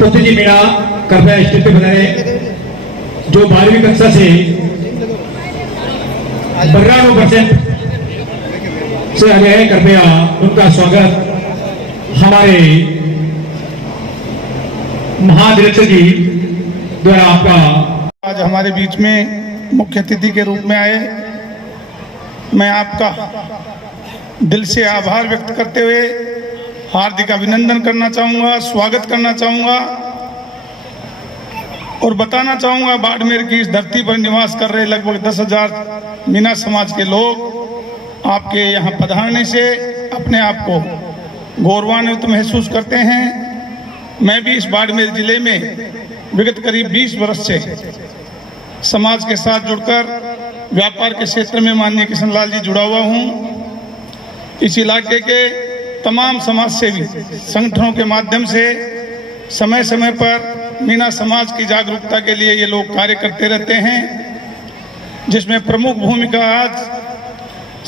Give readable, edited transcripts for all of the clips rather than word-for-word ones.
पुत्र जी मेरा कृपया स्टेज पे बनाए। जो 12वीं कक्षा से 92% से आगे है, कृपया उनका स्वागत हमारे महानिरीक्षक जी द्वारा आपका। आज हमारे बीच में मुख्य अतिथि के रूप में आए, मैं आपका दिल से आभार व्यक्त करते हुए हार्दिक अभिनंदन करना चाहूँगा, स्वागत करना चाहूँगा और बताना चाहूँगा बाड़मेर की इस धरती पर निवास कर रहे लगभग 10,000 मीना समाज के लोग आपके यहाँ पधारने से अपने आप को गौरवान्वित महसूस करते हैं। मैं भी इस बाड़मेर जिले में विगत करीब 20 वर्ष से समाज के साथ जुड़कर व्यापार के क्षेत्र में माननीय किशन लाल जी जुड़ा हुआ हूँ। इस इलाके के तमाम समाज सेवी संगठनों के माध्यम से समय समय पर मीना समाज की जागरूकता के लिए ये लोग कार्य करते रहते हैं, जिसमें प्रमुख भूमिका आज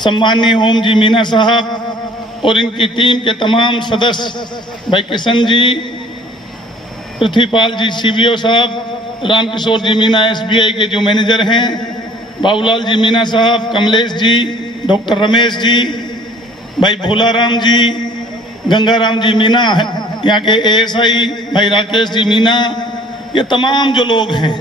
सम्माननीय ओम जी मीना साहब और इनकी टीम के तमाम सदस्य भाई किशन जी, पृथ्वीपाल जी सीबीओ साहब, रामकिशोर जी मीना एसबीआई के जो मैनेजर हैं, बाबूलाल जी मीना साहब, कमलेश जी, डॉक्टर रमेश जी, भाई भोलाराम जी, गंगाराम जी मीना, यहाँ के एएसआई भाई राकेश जी मीना, ये तमाम जो लोग हैं।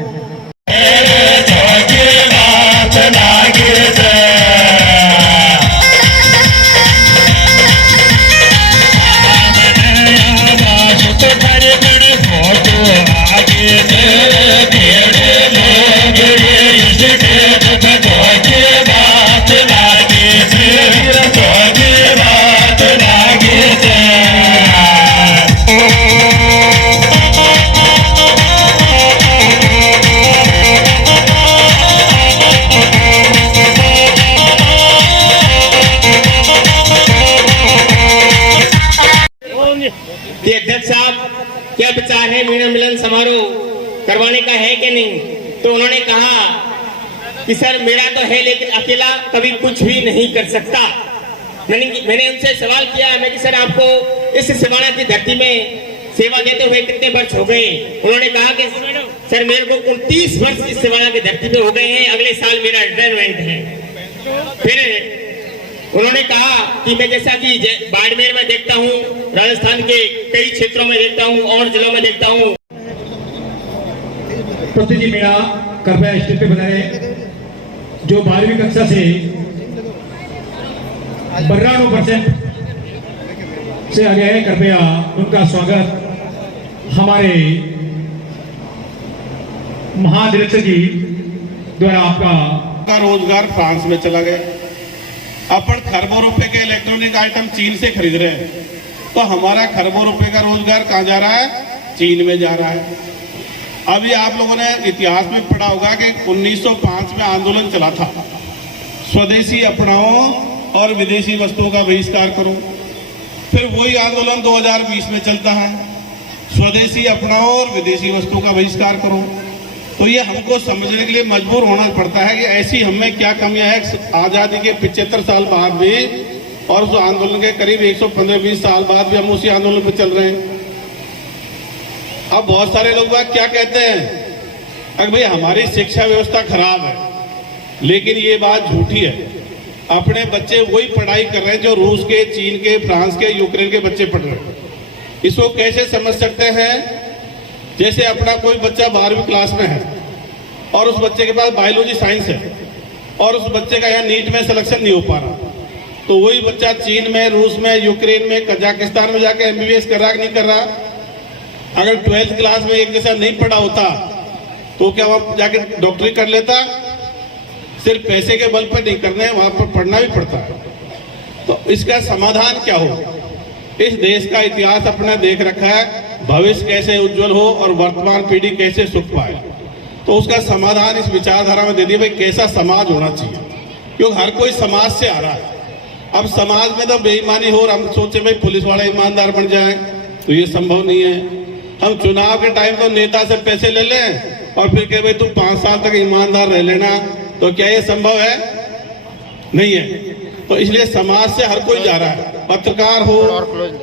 कि अध्यक्ष साहब क्या विचार है मीना मिलन समारोह करवाने का है कि नहीं। तो उन्होंने कहा कि सर मेरा तो है लेकिन अकेला कभी कुछ भी नहीं कर सकता। मैंने उनसे सवाल किया मैं कि सर आपको इस सिवाना की धरती में सेवा देते हुए कितने वर्ष हो गए। उन्होंने कहा कि सर मेरे को 29 वर्ष इस सिवाना की धरती पे हो गए हैं, अगले साल मेरा रिटायरमेंट है। फिर उन्होंने कहा कि मैं जैसा कि बाड़मेर में देखता हूँ, राजस्थान के कई क्षेत्रों में देखता हूँ और जिलों में देखता हूँ। पुत्र जी मेरा कृपया स्टेज पे बनाए। जो 12वीं कक्षा से 92% से आगे है, कृपया उनका स्वागत हमारे महानिरीक्षक जी द्वारा आपका। रोजगार फ्रांस में चला गया, अपन खरबों रुपए के इलेक्ट्रॉनिक आइटम चीन से खरीद रहे हैं, तो हमारा खरबों रुपए का रोजगार कहाँ जा रहा है? चीन में जा रहा है। अभी आप लोगों ने इतिहास में पढ़ा होगा कि 1905 में आंदोलन चला था, स्वदेशी अपनाओ और विदेशी वस्तुओं का बहिष्कार करो। फिर वही आंदोलन 2020 में चलता है, स्वदेशी अपनाओ और विदेशी वस्तुओं का बहिष्कार करो। तो ये हमको समझने के लिए मजबूर होना पड़ता है कि ऐसी हमें क्या कमियां है आज़ादी के 75 साल बाद भी, और उस आंदोलन के करीब 115-20 साल बाद भी हम उसी आंदोलन पे चल रहे हैं। अब बहुत सारे लोग क्या कहते हैं, अगर भाई हमारी शिक्षा व्यवस्था खराब है, लेकिन ये बात झूठी है। अपने बच्चे वही पढ़ाई कर रहे हैं जो रूस के, चीन के, फ्रांस के, यूक्रेन के बच्चे पढ़ रहे हैं। इसको कैसे समझ सकते हैं? जैसे अपना कोई बच्चा 12वीं क्लास में है और उस बच्चे के पास बायोलॉजी साइंस है और उस बच्चे का यहाँ नीट में सिलेक्शन नहीं हो पा रहा, तो वही बच्चा चीन में, रूस में, यूक्रेन में, कजाकिस्तान में जाके एमबीबीएस कर रहा कि नहीं कर रहा? अगर 12th क्लास में एक जैसा नहीं पढ़ा होता तो क्या वहां जाके डॉक्टरी कर लेता? सिर्फ पैसे के बल पर नहीं करना है, वहां पर पढ़ना भी पड़ता है। तो इसका समाधान क्या हो? इस देश का इतिहास अपना देख रखा है, भविष्य कैसे उज्जवल हो और वर्तमान पीढ़ी कैसे सुख पाए, तो उसका समाधान इस विचारधारा में दे दिया भाई कैसा समाज होना चाहिए। क्योंकि हर कोई समाज से आ रहा है। अब समाज में तो बेईमानी हो, हम सोचे भाई पुलिस वाले ईमानदार बन जाए, तो ये संभव नहीं है। हम चुनाव के टाइम तो नेता से पैसे ले लें और फिर कहे भाई तुम 5 साल तक ईमानदार रह लेना, तो क्या ये संभव है? नहीं है। तो इसलिए समाज से हर कोई जा रहा है, पत्रकार हो,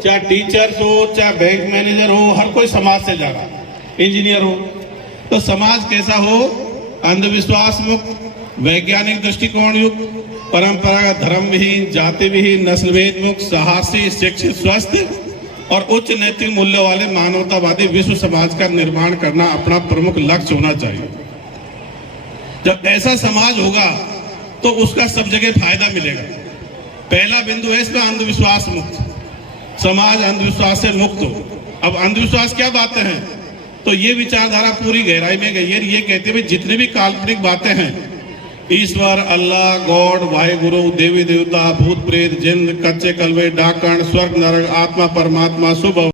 चाहे टीचर्स हो, चाहे बैंक मैनेजर हो, हर कोई समाज से जा रहा है। इंजीनियर हो। तो समाज कैसा हो? अंधविश्वास मुक्त, वैज्ञानिक दृष्टिकोण युक्त, परंपरागत धर्म विहीन, जाति विहीन, नस्ल भेद मुक्त, साहसी, शिक्षित, स्वस्थ और उच्च नैतिक मूल्य वाले मानवतावादी विश्व समाज का निर्माण करना अपना प्रमुख लक्ष्य होना चाहिए। जब ऐसा समाज होगा तो उसका सब जगह फायदा मिलेगा। पहला बिंदु है इसमें अंधविश्वास मुक्त, समाज अंधविश्वास से मुक्त हो। अब अंधविश्वास क्या बातें हैं? तो ये विचारधारा पूरी गहराई में गई है। ये कहते हुए जितने भी काल्पनिक बातें हैं, ईश्वर, अल्लाह, गॉड, वाहिगुरु, देवी देवता, भूत प्रेत, जिन्न, कच्चे कलवे, डाकण, स्वर्ग नरक, आत्मा परमात्मा, शुभ